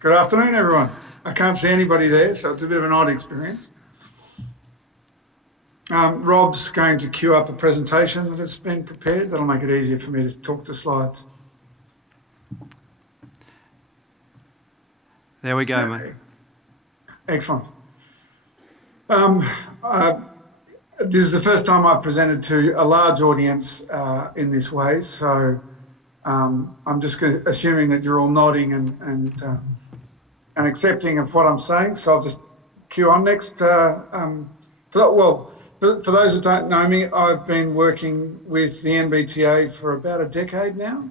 Good afternoon, everyone. I can't see anybody there, so it's a bit of an odd experience. Rob's going to queue up a presentation that has been prepared. That'll make it easier for me to talk to slides. There we go, mate. Excellent. This is the first time I've presented to a large audience in this way, so I'm just assuming that you're all nodding and accepting of what I'm saying. So I'll just queue on next. For those who don't know me, I've been working with the NBTA for about a decade now,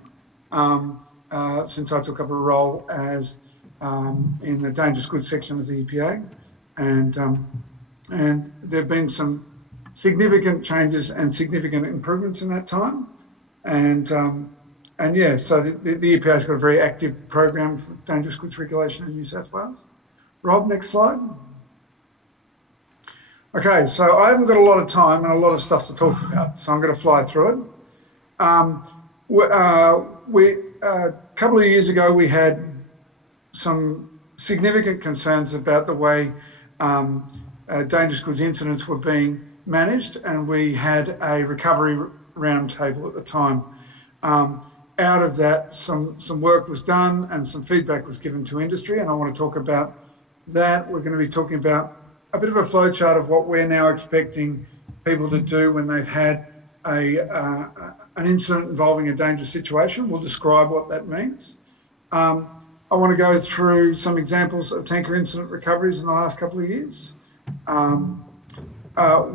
since I took up a role as in the dangerous goods section of the EPA, and there have been some significant changes and significant improvements in that time, and yeah, so the EPA has got a very active program for dangerous goods regulation in New South Wales. Rob, next slide. Okay, so I haven't got a lot of time and a lot of stuff to talk about, so I'm going to fly through it. A couple of years ago, we had some significant concerns about the way dangerous goods incidents were being managed, and we had a recovery roundtable at the time. Out of that, some work was done and some feedback was given to industry, and I want to talk about that. We're going to be talking about a bit of a flowchart of what we're now expecting people to do when they've had an incident involving a dangerous situation. We'll describe what that means. I want to go through some examples of tanker incident recoveries in the last couple of years.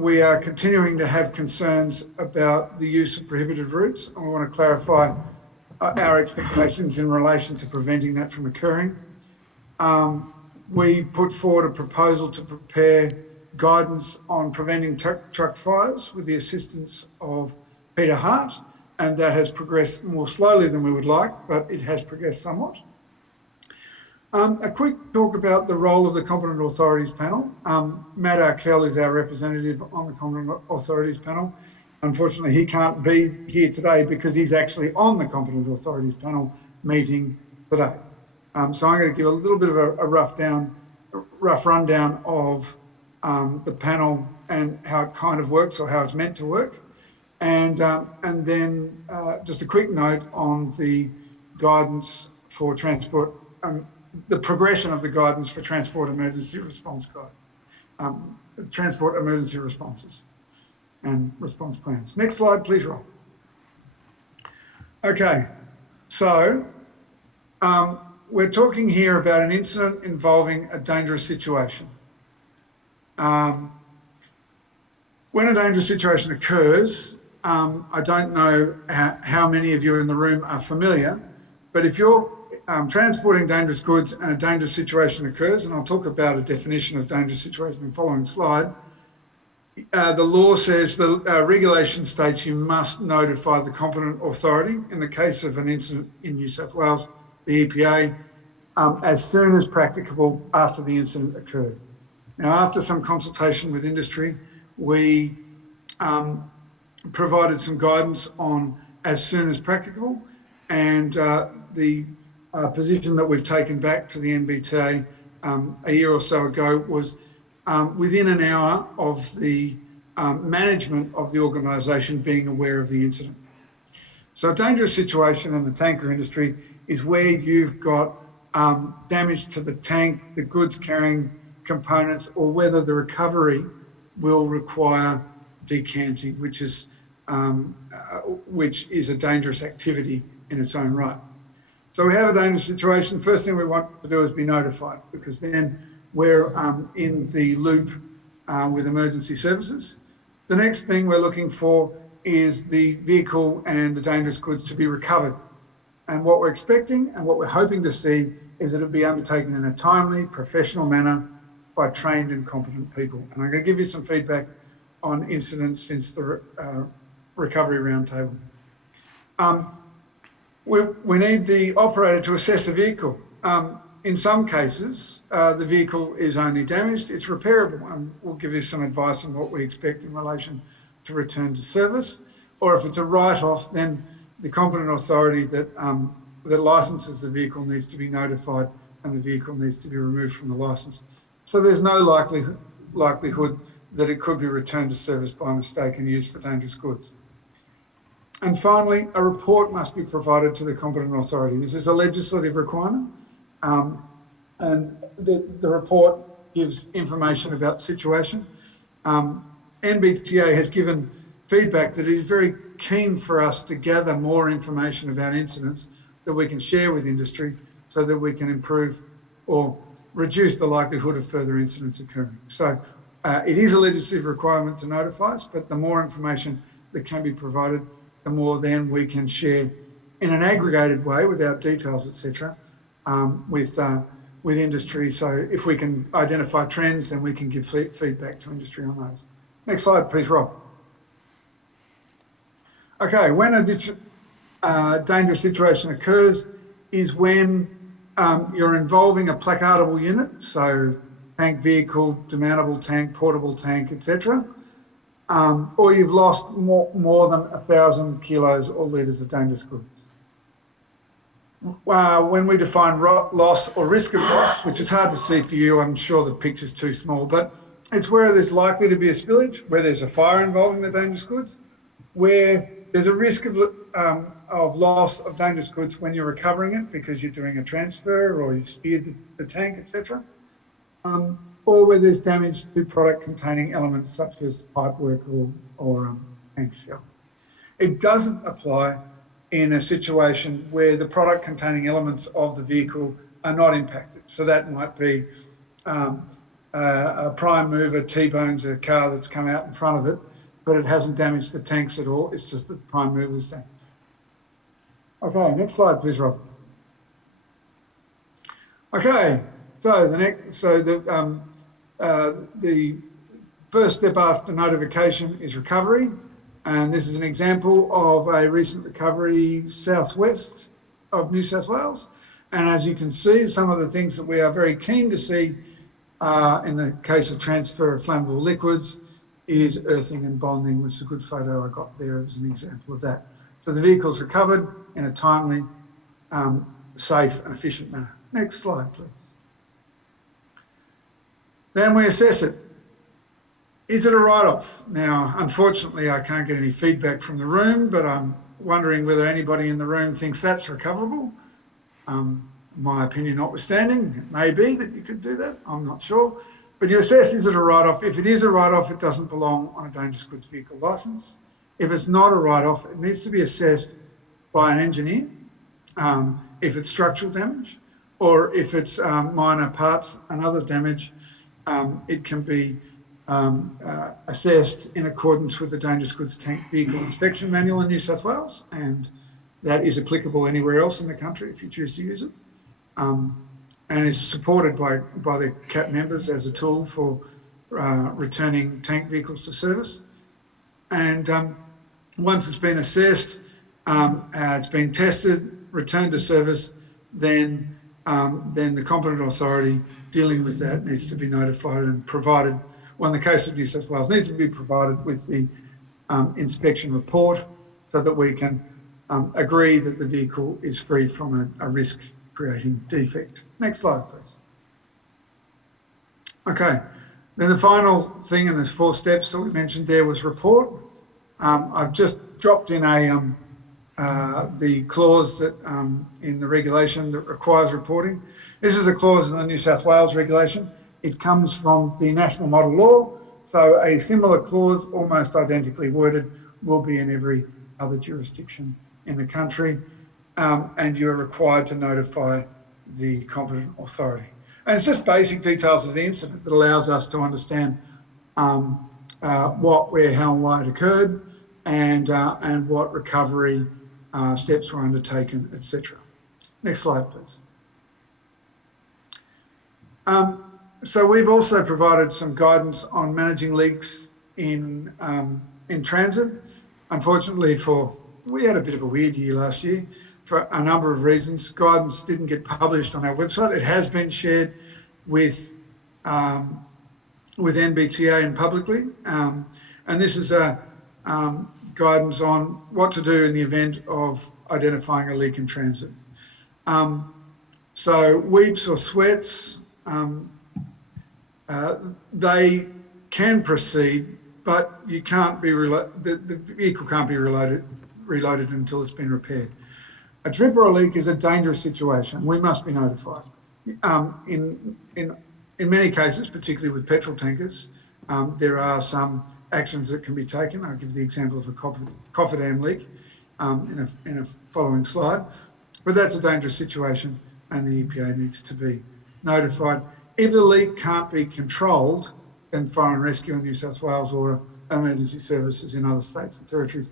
We are continuing to have concerns about the use of prohibited routes, and we want to clarify our expectations in relation to preventing that from occurring. We put forward a proposal to prepare guidance on preventing truck fires with the assistance of Peter Hart, and that has progressed more slowly than we would like, but it has progressed somewhat. A quick talk about the role of the Competent Authorities Panel. Matt Arkell is our representative on the Competent Authorities Panel. Unfortunately, he can't be here today because he's actually on the Competent Authorities Panel meeting today. So I'm going to give a little bit of a rough rundown of the panel and how it kind of works, or how it's meant to work. And then just a quick note on the guidance for transport, the progression of the guidance for transport emergency response guide, transport emergency responses and response plans. Next slide, please, Rob. Okay, so we're talking here about an incident involving a dangerous situation. When a dangerous situation occurs, I don't know how many of you in the room are familiar, but if you're transporting dangerous goods and a dangerous situation occurs, and I'll talk about a definition of dangerous situation in the following slide, the law says, the regulation states you must notify the competent authority, in the case of an incident in New South Wales, the EPA, as soon as practicable after the incident occurred. Now, after some consultation with industry, we provided some guidance on as soon as practicable, and the position that we've taken back to the NBTA a year or so ago was within an hour of the management of the organisation being aware of the incident. So a dangerous situation in the tanker industry is where you've got damage to the tank, the goods carrying components, or whether the recovery will require decanting, which is a dangerous activity in its own right. So we have a dangerous situation. First thing we want to do is be notified, because then we're in the loop with emergency services. The next thing we're looking for is the vehicle and the dangerous goods to be recovered. And what we're expecting and what we're hoping to see is that it'll be undertaken in a timely, professional manner by trained and competent people. And I'm going to give you some feedback on incidents since the recovery roundtable. We need the operator to assess the vehicle. In some cases, the vehicle is only damaged, it's repairable, and we'll give you some advice on what we expect in relation to return to service. Or if it's a write-off, then the competent authority that licenses the vehicle needs to be notified and the vehicle needs to be removed from the licence. So there's no likelihood that it could be returned to service by mistake and used for dangerous goods. And finally, a report must be provided to the competent authority. This is a legislative requirement, and the report gives information about the situation. NBTA has given feedback that it is very keen for us to gather more information about incidents that we can share with industry so that we can improve or reduce the likelihood of further incidents occurring. So it is a legislative requirement to notify us, but the more information that can be provided, the more then we can share in an aggregated way without details, etc., with industry. So if we can identify trends, then we can give feedback to industry on those. Next slide, please, Rob. Okay, when a dangerous situation occurs is when you're involving a placardable unit, so tank vehicle, demountable tank, portable tank, etc., or you've lost more than 1,000 kilos or litres of dangerous goods. When we define loss or risk of loss, which is hard to see for you, I'm sure the picture's too small, but it's where there's likely to be a spillage, where there's a fire involving the dangerous goods, where there's a risk of loss of dangerous goods when you're recovering it because you're doing a transfer or you've speared the tank, etc., or where there's damage to product containing elements such as pipework or tank shell. It doesn't apply in a situation where the product containing elements of the vehicle are not impacted. So that might be a prime mover T-bones a car that's come out in front of it, but it hasn't damaged the tanks at all. It's just that the prime mover's damaged. Okay, next slide, please, Rob. Okay, so the first step after notification is recovery. And this is an example of a recent recovery southwest of New South Wales. And as you can see, some of the things that we are very keen to see in the case of transfer of flammable liquids is earthing and bonding, which is a good photo I got there as an example of that. So the vehicle's recovered in a timely, safe and efficient manner. Next slide, please. Then we assess it. Is it a write-off? Now, unfortunately, I can't get any feedback from the room, but I'm wondering whether anybody in the room thinks that's recoverable. My opinion notwithstanding, it may be that you could do that, I'm not sure. But you assess, is it a write-off? If it is a write-off, it doesn't belong on a dangerous goods vehicle licence. If it's not a write-off, it needs to be assessed by an engineer, if it's structural damage, or if it's minor parts and other damage, it can be assessed in accordance with the Dangerous Goods Tank Vehicle Inspection Manual in New South Wales, and that is applicable anywhere else in the country if you choose to use it, and is supported by the CAT members as a tool for returning tank vehicles to service. And once it's been assessed, it's been tested, returned to service, then the competent authority dealing with that needs to be notified and provided. Well, in the case of New South Wales, needs to be provided with the inspection report so that we can agree that the vehicle is free from a risk-creating defect. Next slide, please. Okay, then the final thing in those 4 steps that we mentioned there was report. I've just dropped in the clause that in the regulation that requires reporting. This is a clause in the New South Wales regulation. It comes from the national model law, so a similar clause, almost identically worded, will be in every other jurisdiction in the country, and you're required to notify the competent authority. And it's just basic details of the incident that allows us to understand what, where, how and why it occurred, and what recovery steps were undertaken, etc. Next slide, please. So we've also provided some guidance on managing leaks in transit. Unfortunately, we had a bit of a weird year last year for a number of reasons. Guidance didn't get published on our website. It has been shared with NBTA and publicly, and this is a guidance on what to do in the event of identifying a leak in transit. So weeps or sweats, they can proceed, but you can't be the vehicle can't be reloaded until it's been repaired. A drip or a leak is a dangerous situation. We must be notified. In many cases, particularly with petrol tankers, there are some actions that can be taken. I'll give the example of a cofferdam leak in a following slide. But that's a dangerous situation, and the EPA needs to be notified. If the leak can't be controlled, then Fire and Rescue in New South Wales or emergency services in other states and territories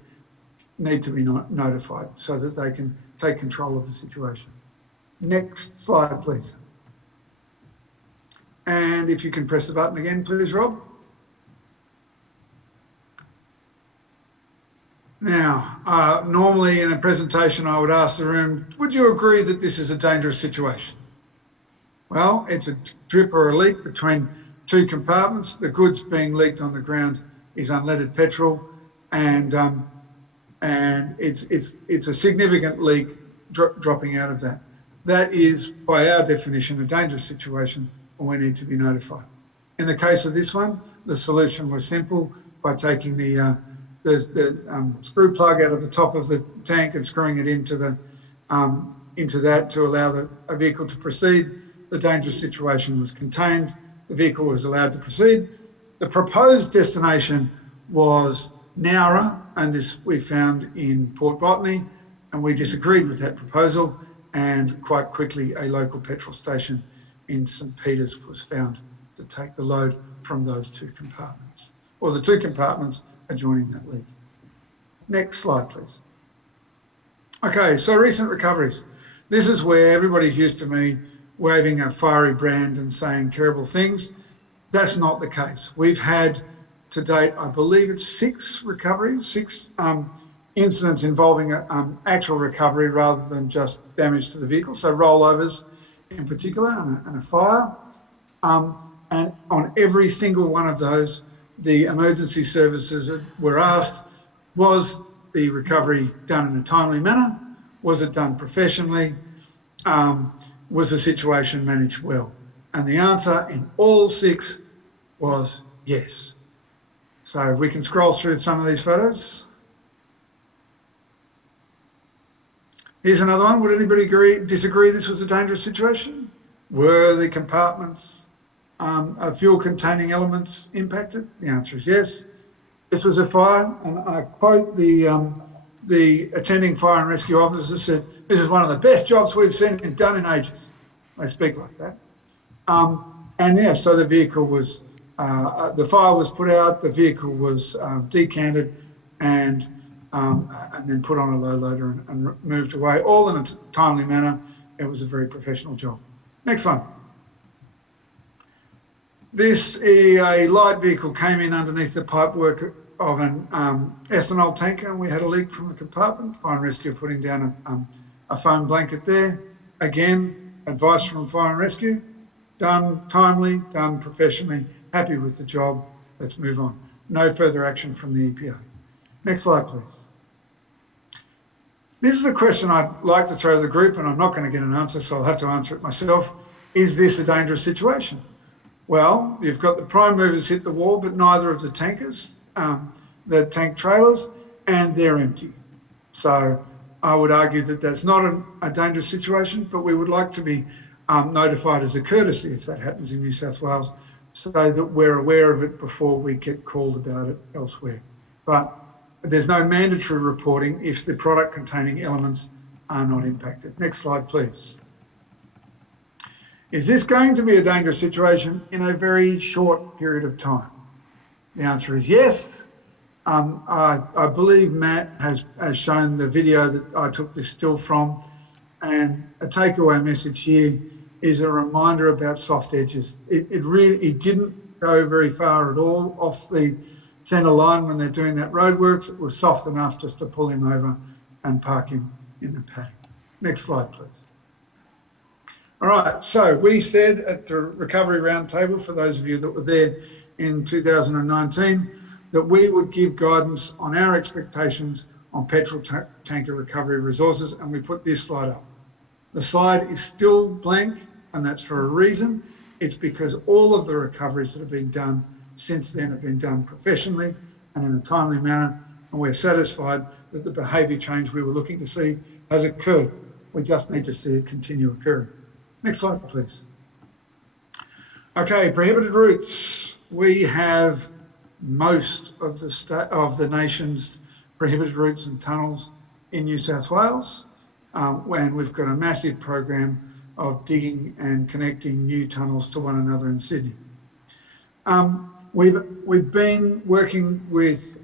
need to be notified so that they can take control of the situation. Next slide, please. And if you can press the button again, please, Rob. Now, normally in a presentation, I would ask the room, would you agree that this is a dangerous situation? Well, it's a drip or a leak between two compartments. The goods being leaked on the ground is unleaded petrol, and it's a significant leak dropping out of that. That is, by our definition, a dangerous situation, and we need to be notified. In the case of this one, the solution was simple by taking the screw plug out of the top of the tank and screwing it into that to allow a vehicle to proceed. The dangerous situation was contained. The vehicle was allowed to proceed. The proposed destination was Nowra, and this we found in Port Botany, and we disagreed with that proposal, and quite quickly a local petrol station in St. Peters was found to take the load from those two compartments, or the two compartments adjoining that leak. Next slide, please. Okay, so recent recoveries. This is where everybody's used to me waving a fiery brand and saying terrible things. That's not the case. We've had to date, I believe it's 6 recoveries, 6 incidents involving actual recovery rather than just damage to the vehicle. So rollovers in particular and a fire. And on every single one of those, the emergency services were asked, was the recovery done in a timely manner? Was it done professionally? Was the situation managed well? And the answer in all 6 was yes. So we can scroll through some of these photos. Here's another one. Would anybody disagree this was a dangerous situation? Were the compartments of fuel-containing elements impacted? The answer is yes. This was a fire, and I quote the attending fire and rescue officer said, "This is one of the best jobs we've seen and done in ages." They speak like that. And yeah, so the vehicle was, the fire was put out, the vehicle was decanted and then put on a low loader and moved away, all in a timely manner. It was a very professional job. Next one. This a light vehicle came in underneath the pipework of an ethanol tanker, and we had a leak from the compartment. Fire and Rescue putting down a foam blanket there. Again, advice from Fire and Rescue. Done timely, done professionally, happy with the job. Let's move on. No further action from the EPA. Next slide, please. This is a question I'd like to throw to the group, and I'm not going to get an answer, so I'll have to answer it myself. Is this a dangerous situation? Well, you've got the prime movers hit the wall, but neither of the tankers, the tank trailers, and they're empty. So I would argue that that's not a dangerous situation, but we would like to be notified as a courtesy if that happens in New South Wales, so that we're aware of it before we get called about it elsewhere. But there's no mandatory reporting if the product containing elements are not impacted. Next slide, please. Is this going to be a dangerous situation in a very short period of time? The answer is yes. I believe Matt has shown the video that I took this still from, and a takeaway message here is a reminder about soft edges. It didn't go very far at all off the centre line when they're doing that roadworks. It was soft enough just to pull him over and park him in the paddock. Next slide, please. All right, so we said at the Recovery Roundtable, for those of you that were there in 2019, that we would give guidance on our expectations on petrol tanker recovery resources, and we put this slide up. The slide is still blank, and that's for a reason. It's because all of the recoveries that have been done since then have been done professionally and in a timely manner, and we're satisfied that the behaviour change we were looking to see has occurred. We just need to see it continue occurring. Next slide, please. Okay, prohibited routes. We have most of the nation's prohibited routes and tunnels in New South Wales, and we've got a massive program of digging and connecting new tunnels to one another in Sydney. We've been working with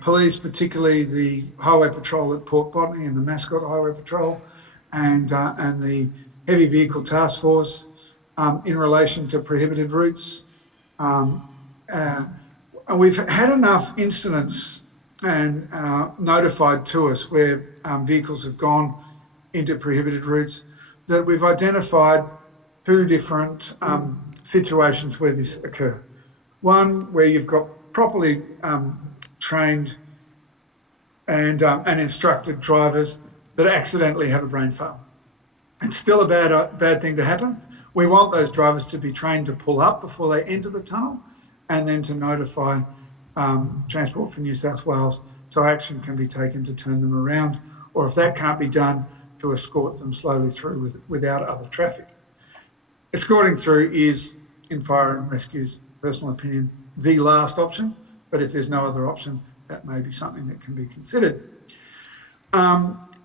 police, particularly the Highway Patrol at Port Botany and the Mascot Highway Patrol, and the Heavy Vehicle Task Force in relation to prohibited routes. We've had enough incidents and notified to us where vehicles have gone into prohibited routes that we've identified two different situations where this occurs. One where you've got properly trained and instructed drivers that accidentally have a brain fail. It's still a bad thing to happen. We want those drivers to be trained to pull up before they enter the tunnel and then to notify Transport for New South Wales so action can be taken to turn them around, or if that can't be done, to escort them slowly through without other traffic. Escorting through is, in fire and rescue's personal opinion, the last option, but if there's no other option, that may be something that can be considered.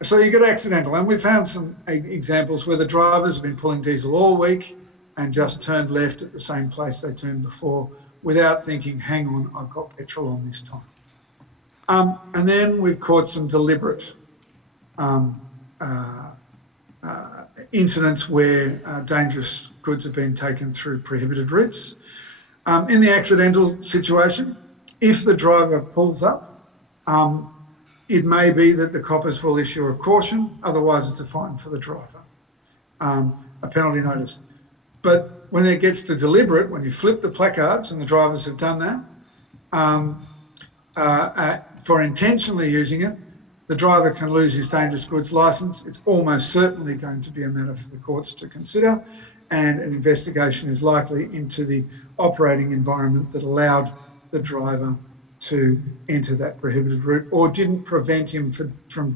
So you get accidental, and we've found some examples where the drivers have been pulling diesel all week and just turned left at the same place they turned before without thinking, hang on, I've got petrol on this time. And then we've caught some deliberate incidents where dangerous goods have been taken through prohibited routes. In the accidental situation, if the driver pulls up, it may be that the coppers will issue a caution, otherwise it's a fine for the driver, a penalty notice. But when it gets to deliberate, when you flip the placards, and the drivers have done that, for intentionally using it, the driver can lose his dangerous goods licence. It's almost certainly going to be a matter for the courts to consider, and an investigation is likely into the operating environment that allowed the driver to enter that prohibited route or didn't prevent him from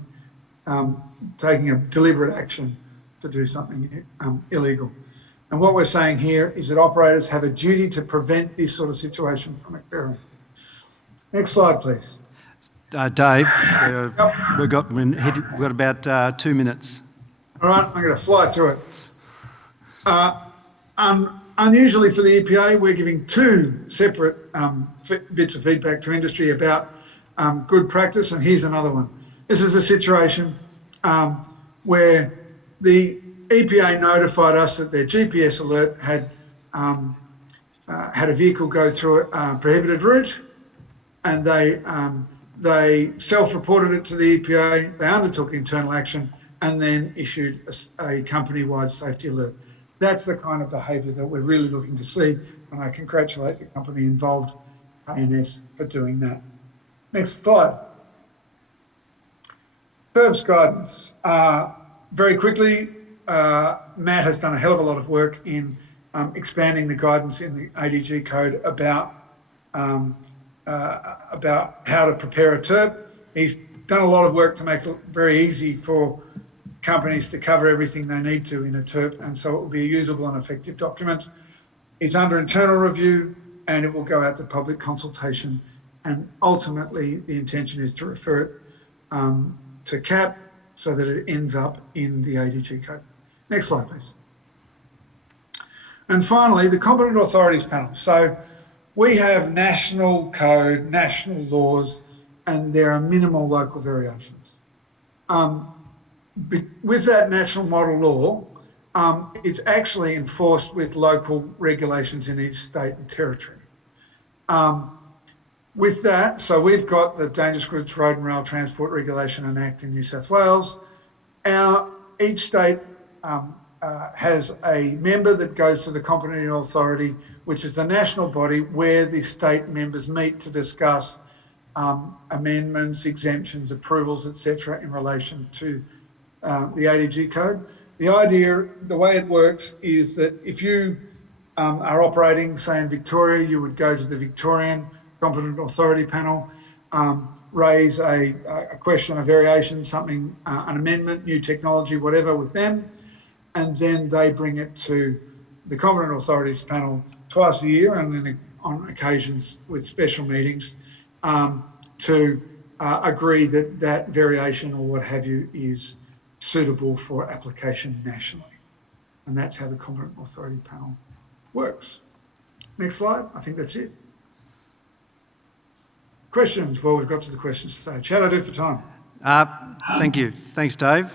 taking a deliberate action to do something illegal. And what we're saying here is that operators have a duty to prevent this sort of situation from occurring. Next slide, please. Dave, we've got about 2 minutes. All right, I'm going to fly through it. Unusually for the EPA, we're giving two separate bits of feedback to industry about good practice, and here's another one. This is a situation where the EPA notified us that their GPS alert had a vehicle go through a prohibited route, and they self-reported it to the EPA, they undertook internal action, and then issued a company-wide safety alert. That's the kind of behaviour that we're really looking to see, and I congratulate the company involved, ANS, for doing that. Next slide. Curbs guidance. Very quickly, Matt has done a hell of a lot of work in expanding the guidance in the ADG code about how to prepare a TERP. He's done a lot of work to make it very easy for companies to cover everything they need to in a TERP, and so it will be a usable and effective document. It's under internal review, and it will go out to public consultation, and ultimately the intention is to refer it to CAP so that it ends up in the ADG code. Next slide, please. And finally, the Competent Authorities Panel. So we have national code, national laws, and there are minimal local variations. With that national model law, it's actually enforced with local regulations in each state and territory. With that, so we've got the Dangerous Goods Road and Rail Transport Regulation and Act in New South Wales. Each state has a member that goes to the Competent Authority, which is the national body where the state members meet to discuss amendments, exemptions, approvals, etc., in relation to the ADG code. The idea, the way it works is that if you are operating, say in Victoria, you would go to the Victorian Competent Authority Panel, raise a question, a variation, something, an amendment, new technology, whatever with them, and then they bring it to the Competent Authorities Panel twice a year, and then on occasions with special meetings, to agree that that variation or what have you is suitable for application nationally. And that's how the Competent Authority Panel works. Next slide. I think that's it. Questions? Well, we've got to the questions stage. How do I do for time? Thank you. Thanks, Dave.